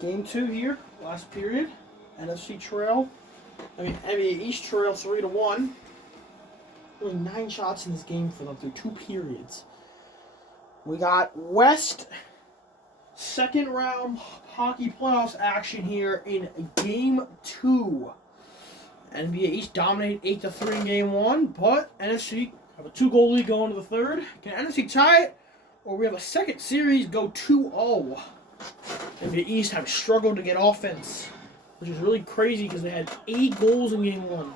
Game 2 here, last period. NFC NBA East trail 3-1. Only 9 shots in this game for them through 2 periods. We got West second round hockey playoffs action here in Game 2. NBA East dominated 8-3 in Game 1, but NFC have a 2-goal lead going to the third. Can NFC tie it, or we have a second series go 2-0? NBA East have struggled to get offense, which is really crazy because they had 8 goals in Game 1.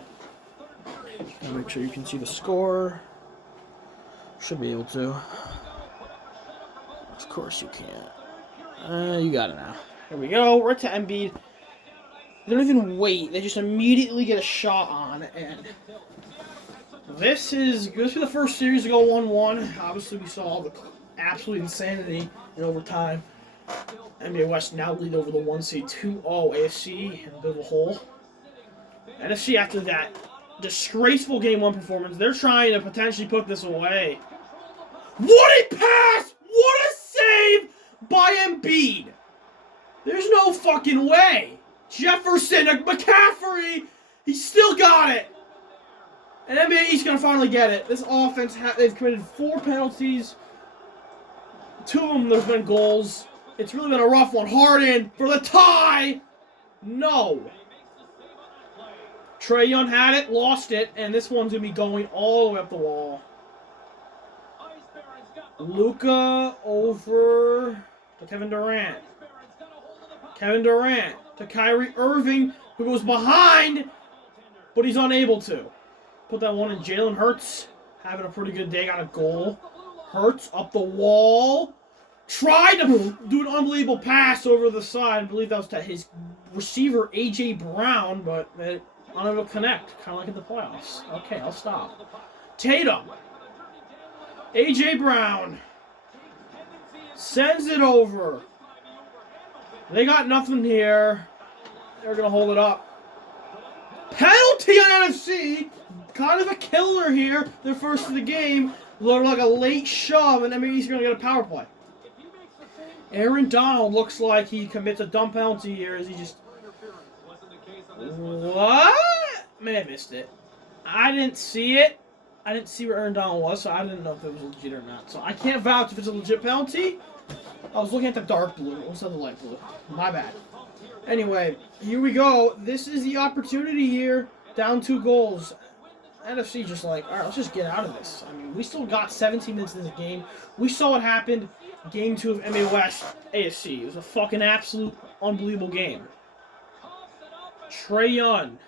I'll make sure you can see the score. Should be able to. Of course you can't. You got it now. Here we go. Right to Embiid. They don't even wait. They just immediately get a shot on. And this is the first series to go 1-1. Obviously, we saw the absolute insanity in overtime. NBA West now lead over the 1 seed 2-0 AFC in a bit of a hole. NFC after that disgraceful Game 1 performance, they're trying to potentially put this away. What a pass! What a save by Embiid! There's no fucking way. Jefferson, McCaffrey, he still got it. And NBA East gonna finally get it. This offense, they've committed 4 penalties. 2 of them, there's been goals. It's really been a rough one. Harden for the tie. No. Trae Young had it, lost it, and this one's going to be going all the way up the wall. Luka over to Kevin Durant. Kevin Durant to Kyrie Irving, who goes behind, but he's unable to. Put that one in. Jalen Hurts having a pretty good day, got a goal. Hurts up the wall. Tried to do an unbelievable pass over the side. I believe that was to his receiver, A.J. Brown, but it unable to connect, kind of like in the playoffs. Okay, I'll stop. Tatum. A.J. Brown sends it over. They got nothing here. They're going to hold it up. Penalty on NFC. Kind of a killer here. They're first of the game. Looked like a late shove, and NBA's going to get a power play. Aaron Donald looks like he commits a dumb penalty here as he just... What? May have missed it. I didn't see it. I didn't see where Aaron Donald was, so I didn't know if it was legit or not. So I can't vouch if it's a legit penalty. I was looking at the dark blue instead of the light blue. My bad. Anyway, here we go. This is the opportunity here. Down 2 goals. NFC just like, all right, let's just get out of this. I mean, we still got 17 minutes in this game. We saw what happened Game 2 of NBA West AFC. It was a fucking absolute unbelievable game. Trae Young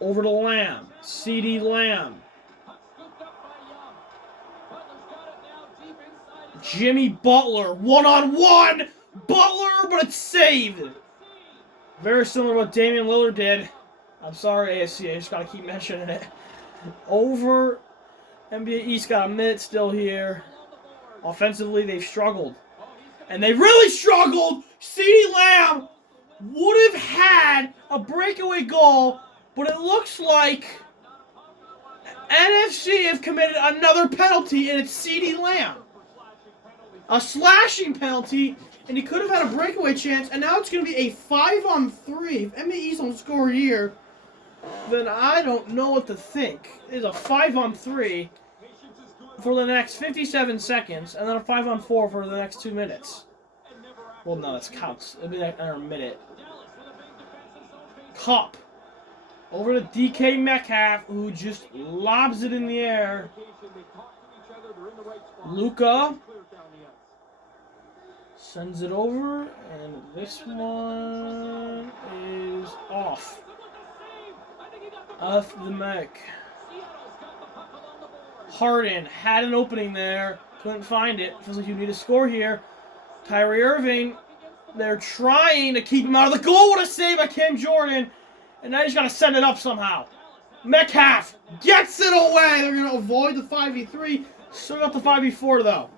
over to Lamb. CeeDee Lamb. Jimmy Butler, 1-on-1. Butler, but it's saved. Very similar to what Damian Lillard did. I'm sorry, AFC. I just got to keep mentioning it. Over. NBA East got a minute still here. Offensively, they've struggled. And they really struggled. CeeDee Lamb would have had a breakaway goal, but it looks like NFC have committed another penalty, and it's CeeDee Lamb. A slashing penalty, and he could have had a breakaway chance, and now it's going to be a 5-on-3. If NBA East don't score here, then I don't know what to think. It's a 5-on-3 for the next 57 seconds, and then a 5-on-4 for the next 2 minutes. Well, no, that counts. It'll be like a minute. Cup. Over to DK Metcalf, who just lobs it in the air. Luka sends it over, and this one is off. Off the mic. Harden had an opening there, couldn't find it. Feels like you need a score here. Kyrie Irving, they're trying to keep him out of the goal. What a save by Cam Jordan. And now he's got to send it up somehow. Metcalf gets it away. They're going to avoid the 5v3. Still got the 5v4 though.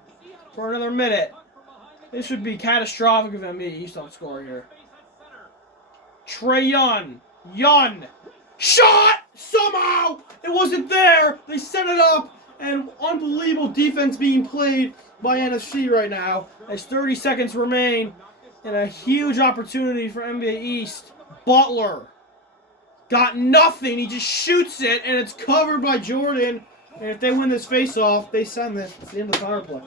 For another minute. This would be catastrophic if NBA East don't score here. Trae Young. Young. Shot! Somehow! It wasn't there. They set it up. And unbelievable defense being played by NFC right now. As 30 seconds remain And a huge opportunity for NBA East. Butler got nothing. He just shoots it, and it's covered by Jordan. And if they win this face-off, they send this. It's the end of the power play.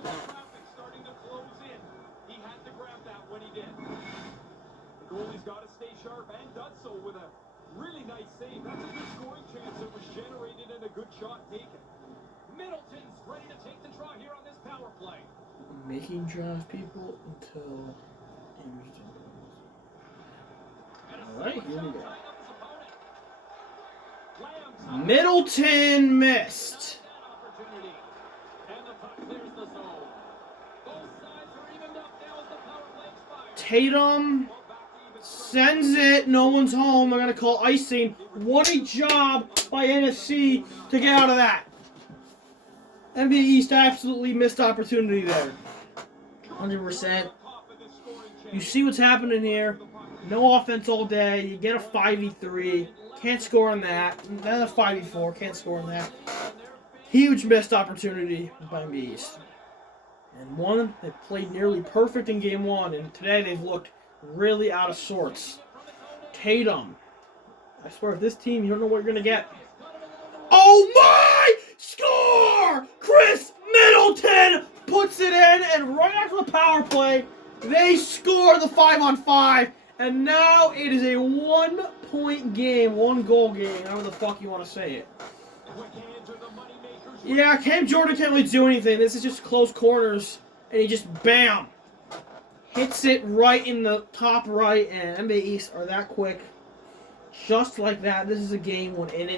Goalie's got to stay sharp and does so with a really nice save. That's a good scoring chance that was generated and a good shot taken. Middleton's ready to take the draw here on this power play. Making draft people until... Alright, here we go. Middleton missed. Tatum sends it. No one's home. They're going to call icing. What a job by NFC to get out of that. NBA East absolutely missed opportunity there. 100%. You see what's happening here. No offense all day. You get a 5v3. Can't score on that. Then a 5v4. Can't score on that. Huge missed opportunity by NBA East. And one, they played nearly perfect in game one, and today they've looked really out of sorts. Tatum. I swear, if this team, you don't know what you're going to get. Oh my! Score! Chris Middleton puts it in, and right after the power play, they score the 5-on-5, and now it is a 1-point game, 1-goal game, however the fuck you want to say it. Yeah, Cam Jordan can't really do anything. This is just close corners, and he just, bam, hits it right in the top right, and NBA East are that quick. Just like that, this is a game when in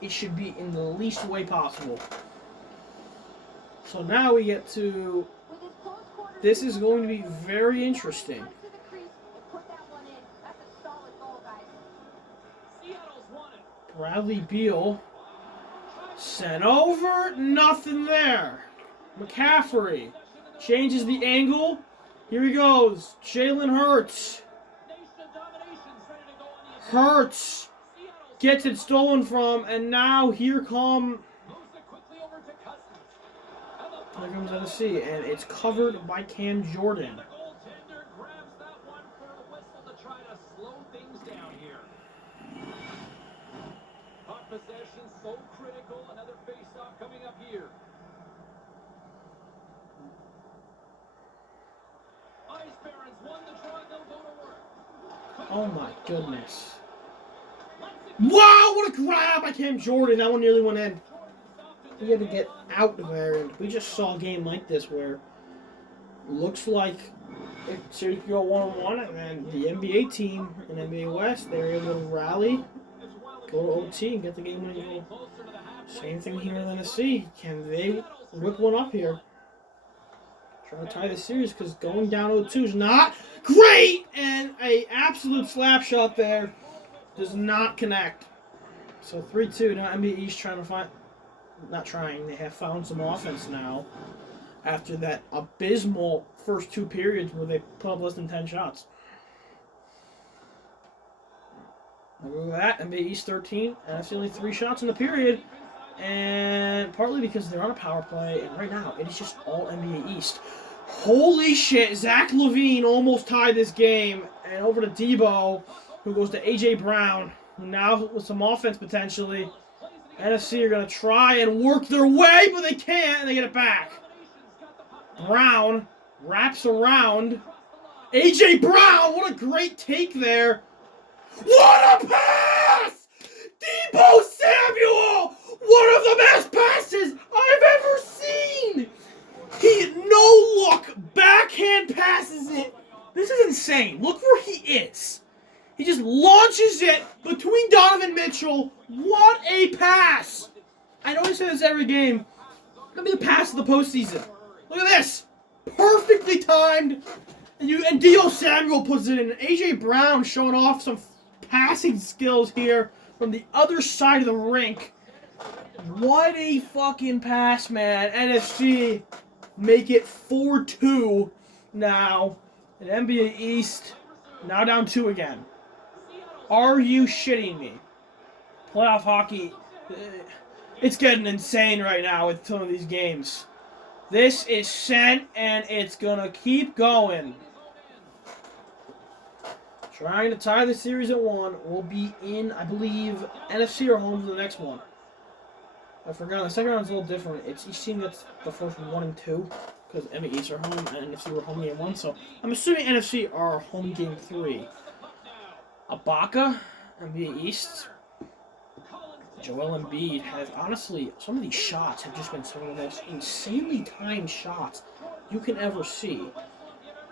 it should be in the least way possible. So now we get to, this is going to be very interesting. Bradley Beal sent over, nothing there. McCaffrey changes the angle. Here he goes. Jalen Hurts. Hurts gets it stolen from, and now here comes Tennessee, and it's covered by Cam Jordan. Possession so critical. Another face-off coming up here. Ice Barons won the draw. They'll go to work. Oh my goodness. Wow, what a grab by Cam Jordan. That one nearly went in. We had to get out of there, and we just saw a game like this where looks like it series could go 1-on-1, and then the NBA team in NBA West, they're able to rally, go to OT, and get the game winning goal. Same thing here in Tennessee. Can they whip one up here? Trying to tie the series, because going down 0-2 is not great, and an absolute slap shot there does not connect. So 3-2. Now NBA East trying to find, not trying, they have found some offense now after that abysmal first two periods where they put up less than 10 shots. Look at that, NBA East 13, and that's only 3 shots in the period, and partly because they're on a power play, and right now it is just all NBA East. Holy shit, Zach LaVine almost tied this game, and over to Debo, who goes to A.J. Brown, who now with some offense potentially. NFC are going to try and work their way, but they can't, and they get it back. Brown wraps around. A.J. Brown, what a great take there. What a pass! Debo Samuel! One of the best passes I've ever seen! He no-look, backhand passes it. This is insane. Look where he is. He just launches it between Donovan Mitchell. What a pass! I know I say this every game. Look at the pass of the postseason. Look at this. Perfectly timed. And Debo Samuel puts it in. A.J. Brown showing off some passing skills here from the other side of the rink. What a fucking pass, man. NFC make it 4-2 now. And NBA East now down 2 again. Are you shitting me? Playoff hockey, it's getting insane right now with some of these games. This is sent, and it's going to keep going. trying to tie the series at 1. We'll be in, I believe, NFC or home for the next one. I forgot. The second round's a little different. It's each team gets the first 1 and 2 because NBA East are home and NFC were home game 1. So I'm assuming NFC are home game 3. Ibaka, NBA East. Joel Embiid has, honestly, some of these shots have just been some of the most insanely timed shots you can ever see.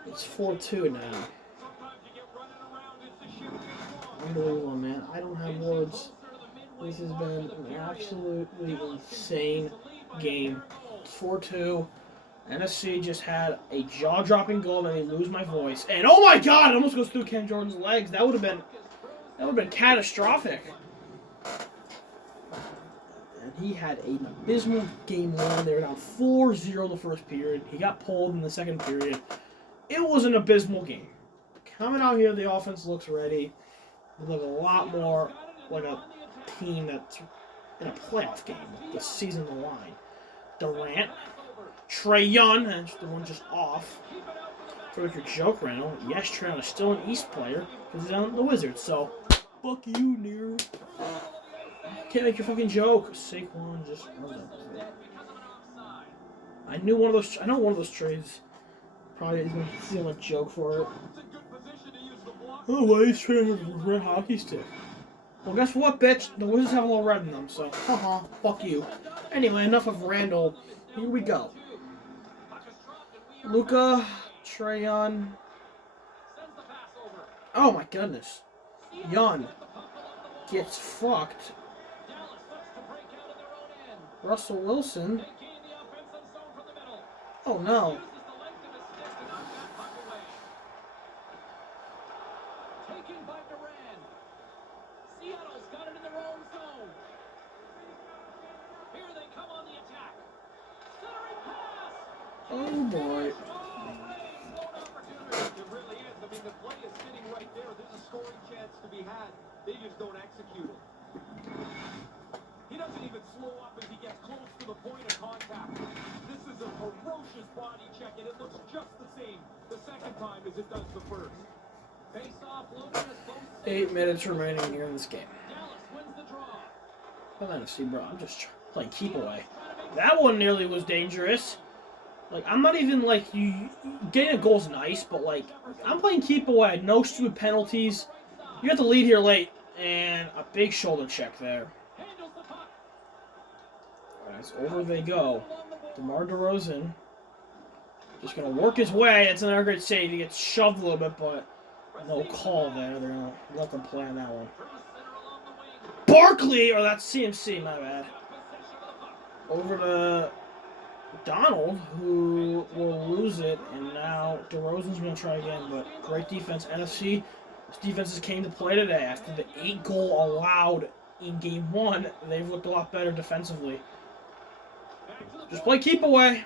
It's 4-2 now. Unbelievable, man. I don't have words. This has been an absolutely insane game. 4-2. NFC just had a jaw-dropping goal and they lose my voice. And oh my god, it almost goes through Cam Jordan's legs. That would have been catastrophic. And he had an abysmal game 1. They were down 4-0 the first period. He got pulled in the second period. It was an abysmal game. Coming out here, the offense looks ready. They look a lot more like a team that's in a playoff game with the season on the line. Durant, Trae Young, and the one just off. For like your joke, Randall. Yes, Trae Young is still an East player because he's on the Wizards. So, fuck you, Near. Can't make your fucking joke. Saquon just runs up. I know one of those trades probably is going to steal a joke for it. Oh, why he's trading a red hockey stick? Well, guess what, bitch? The Wizards have a little red in them, so haha, fuck you. Anyway, enough of Randall. Here we go. Luka, Trae Young. Oh my goodness. Young gets fucked. Russell Wilson. Oh no. Oh boy. It really is. I mean, the play is sitting right there. There's a scoring chance to be had. They just don't execute it. He doesn't even slow up as he gets close to the point of contact. This is a ferocious body check, and it looks just the same the second time as it does the first. Face off, Logan is close. 8 minutes remaining here in this game. Dallas wins the draw. Well, then, see, bro, I'm just playing keep away. That one nearly was dangerous. Like, I'm not even, like, getting a goal's nice, but, like, I'm playing keep away. No stupid penalties. You got the lead here late, and a big shoulder check there. Alright, so over they go. DeMar DeRozan just going to work his way. It's another great save. He gets shoved a little bit, but no call there. They're going to let them play on that one. Barkley! Or that's CMC, my bad. Over to Donald, who will lose it, and now DeRozan's going to try again, but great defense. NFC, this defenses came to play today. After the 8-goal allowed in Game 1, they've looked a lot better defensively. Just play keep away.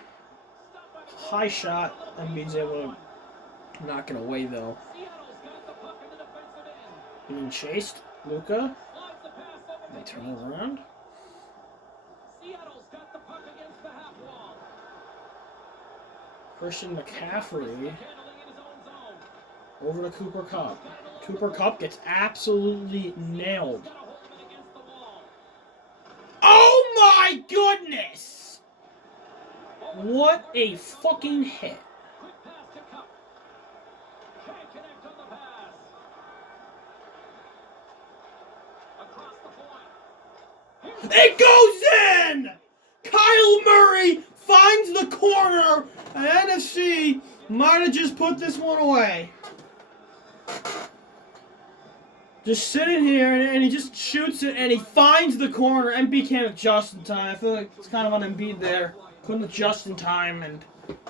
High shot. Embiid's able to knock it away, though. Being chased. Luka. They turn it around. Christian McCaffrey over to Cooper Kupp. Cooper Kupp gets absolutely nailed. Oh my goodness! What a fucking hit. It goes in! Kyle Murray finds the corner, and NFC might have just put this one away. Just sitting here, and he just shoots it, and he finds the corner. Embiid can't adjust in time. I feel like it's kind of on Embiid there. Couldn't adjust in time, and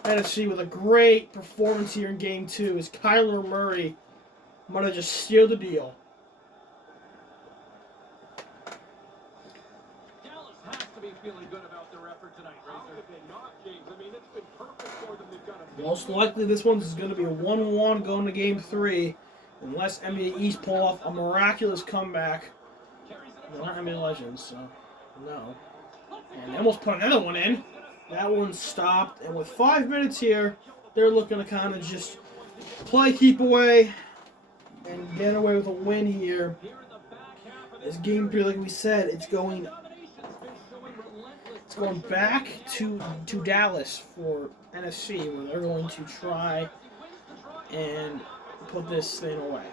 NFC with a great performance here in Game 2 as Kyler Murray might have just sealed the deal. Feeling good about their effort tonight, Razor. I mean, it's been perfect for them. They've got a Most likely this one's going to be a 1-1 going to Game 3 unless NBA East pull off a miraculous comeback. They're not NBA Legends, so no. And they almost put another one in. That one stopped, and with 5 minutes here, they're looking to kind of just play keep away and get away with a win here. This game, like we said, it's going back to Dallas for NFC, where they're going to try and put this thing away.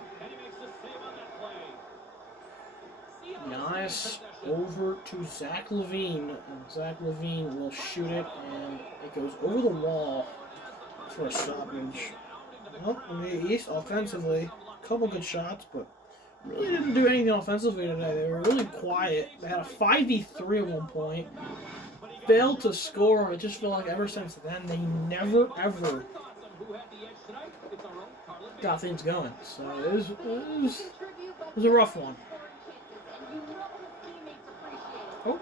Giannis over to Zach LaVine, and Zach LaVine will shoot it, and it goes over the wall for a stoppage. Well, in the East, offensively, a couple good shots, but really didn't do anything offensively today. They were really quiet. They had a 5v3 at one point. Failed to score. It just felt like ever since then, they never, ever got things going. So it was a rough one. Oh.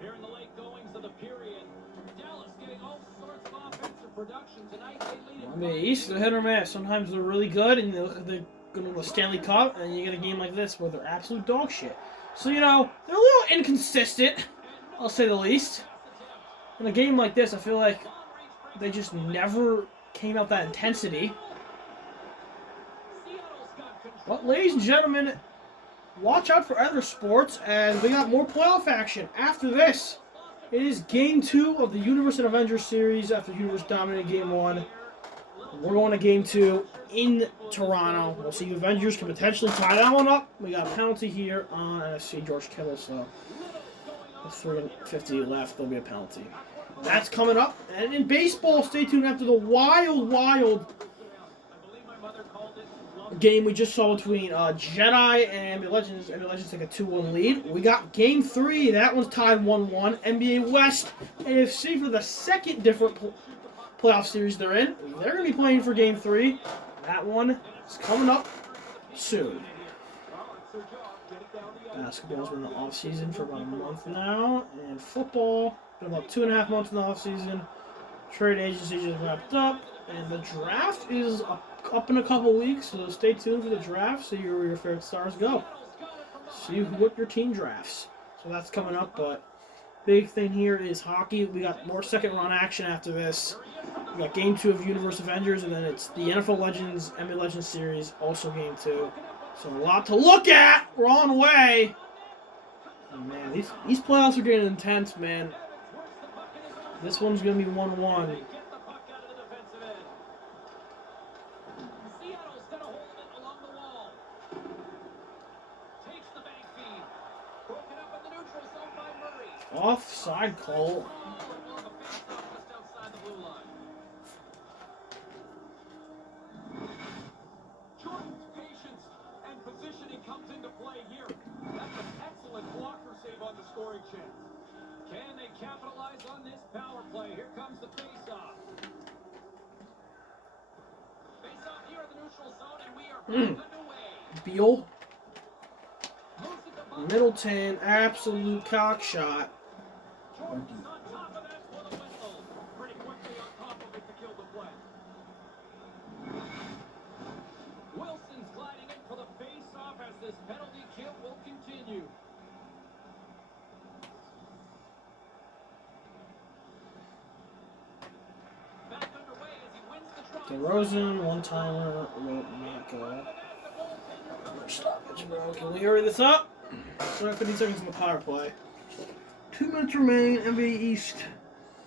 Here in the late goings of the period, Dallas getting all sorts of offensive production tonight. I mean, East, they're hit or miss. Sometimes they're really good, and they're going to win the Stanley Cup, and you get a game like this where they're absolute dog shit. So, you know, they're a little inconsistent, I'll say the least. In a game like this, I feel like they just never came out that intensity. But, ladies and gentlemen, watch out for other sports, and we got more playoff action after this. It is Game 2 of the Universe and Avengers series after Universe dominated Game 1. We're going to Game 2 in Toronto. We'll see if Avengers can potentially tie that one up. We got a penalty here on NFC George Kittle, so with 3:50 left, there'll be a penalty. That's coming up. And in baseball, stay tuned after the wild game we just saw between Jedi and NBA Legends. NBA Legends take a 2-1 lead. We got Game 3. That one's tied 1-1. NBA West, AFC for the second different playoff series they're in. They're going to be playing for Game 3. That one is coming up soon. Basketball's been in the off-season for about a month now. And football, been about 2.5 months in the off-season. Trade agency just wrapped up. And the draft is up in a couple weeks, so stay tuned for the draft. See where your favorite stars go. See what your team drafts. So that's coming up, but big thing here is hockey. We got more second round action after this. We got Game 2 of Universe Avengers, and then it's the NFL Legends, NBA Legends series, also Game 2. So a lot to look at. We're on the way. And man, these playoffs are getting intense, man. This one's going to be 1-1. Offside call. Jordan's patience and positioning comes into play here. That's an excellent blocker save on the scoring chance. Can they capitalize on this power play? Here comes the face-off. Face-off here in the neutral zone, and we are back underway. Beal. Middleton, absolute cock shot. Jordan's on top of that for the whistle. Pretty quickly on top of it to kill the play. Wilson's gliding in for the face-off as this penalty kill will continue. Back underway as he wins the try. DeRozan, one-timer, will not go. Stoppage, bro. Can we hurry this up? So 15 seconds on the power play. 2 minutes remain, NBA East.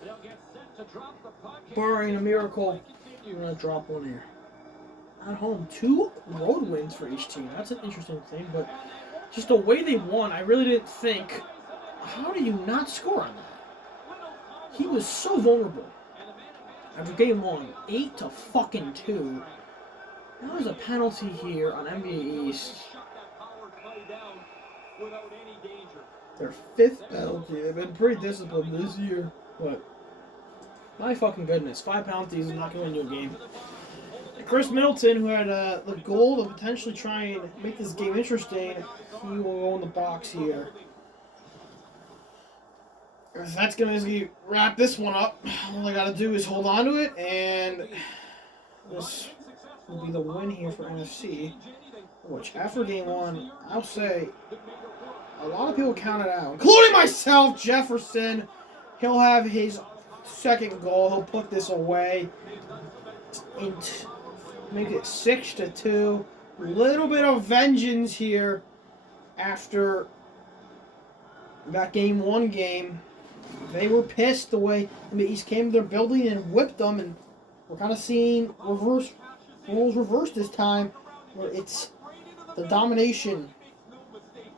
They'll get set to drop the puck. Barring a miracle, we're going to drop one here. At home, 2 road wins for each team. That's an interesting thing, but just the way they won, I really didn't think, how do you not score on that? He was so vulnerable. After game 1, 8-2. Now there's a penalty here on NBA East. Their 5th penalty. They've been pretty disciplined this year, but my fucking goodness, 5 penalties is not going to win you a game. And Chris Middleton, who had the goal to potentially try and make this game interesting, he will go in the box here. That's going to wrap this one up. All I got to do is hold on to it, and this will be the win here for NFC, which after game 1, I'll say a lot of people counted out, including myself, Jefferson. He'll have his second goal. He'll put this away. Make it 6-2. Little bit of vengeance here after that one game. They were pissed the way the East came to their building and whipped them, and we're kind of seeing roles reversed this time, where it's the domination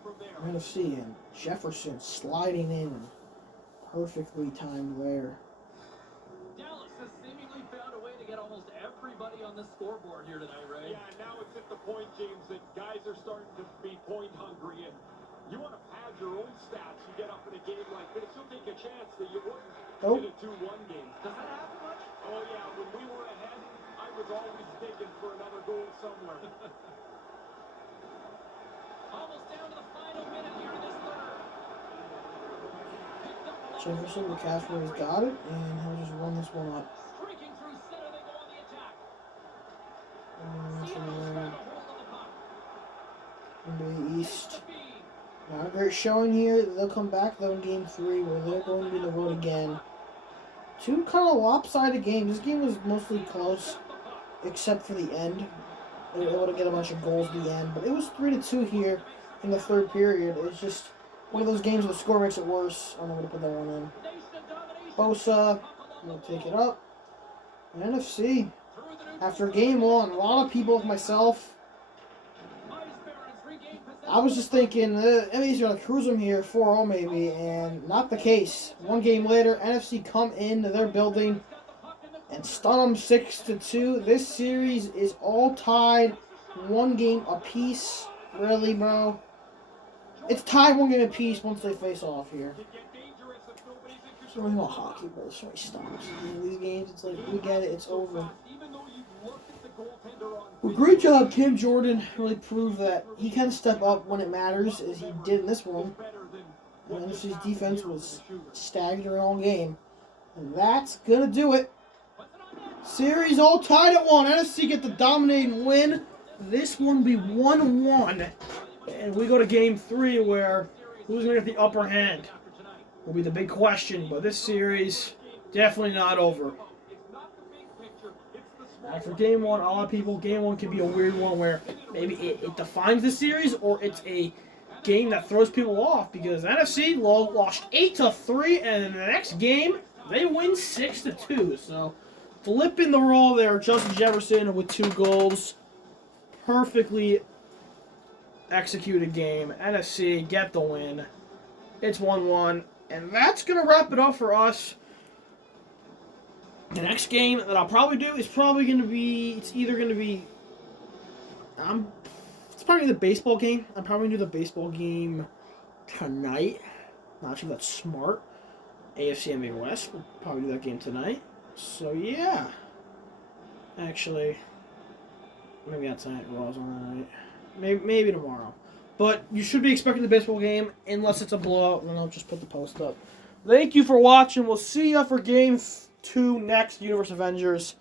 of NFC and Jefferson sliding in perfectly timed there. Dallas has seemingly found a way to get almost everybody on the scoreboard here tonight, Ray. Yeah, now it's at the point, James, that guys are starting to be point hungry, and you want to pad your own stats. You get up in a game like this, you'll take a chance that you wouldn't in a 2-1 game. Does that happen much? Oh yeah, when we were ahead, I was always digging for another goal somewhere. Almost down to the final minute here in this third. Jefferson, McCaffrey has got it, and he'll just run this one up. Streaking through center, they go on the attack. And Seattle's from got a there, hold of the puck. into the East. The feed. Not a great showing here. They'll come back though in game 3, where they're going to be on the road again. Two kind of lopsided games. This game was mostly close, except for the end. They were able to get a bunch of goals at the end, but it was 3-2 here in the third period. It's just one of those games where the score makes it worse. I'm not going to put that one in. Bosa will take it up. And NFC. After game 1, a lot of people, like myself, I was just thinking, NFC's going to cruise them here, 4-0 maybe, and not the case. One game later, NFC come into their building and stun them 6-2. This series is all tied, one game apiece. Really, bro? It's tied one game apiece once they face off here. It's really not hockey, bro. It's really stops. These games, it's like, we get it, it's over. Well, great job, Cam Jordan. Really proved that he can step up when it matters, as he did in this one. And NFC's defense was staggering all game. And that's going to do it. Series all tied at 1. NFC get the dominating win. This one will be 1-1. And we go to game 3, where who's going to get the upper hand will be the big question. But this series, definitely not over. After game 1, a lot of people, game 1 can be a weird one where maybe it defines the series, or it's a game that throws people off, because NFC lost 8-3, and in the next game, they win 6-2. So, flipping the role there, Justin Jefferson with 2 goals. Perfectly executed game. NFC get the win. It's 1-1, and that's going to wrap it up for us. The next game that I'll probably do is probably going to be, it's probably the baseball game. I'm probably going to do the baseball game tonight. Not sure if that's smart. AFC NBA West, we'll probably do that game tonight. So, yeah. Actually, maybe not tonight. Raw's on tonight. Maybe tomorrow. But you should be expecting the baseball game, unless it's a blowout, and then I'll just put the post up. Thank you for watching. We'll see you for game 2 next, Universe Avengers,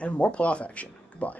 and more playoff action. Goodbye.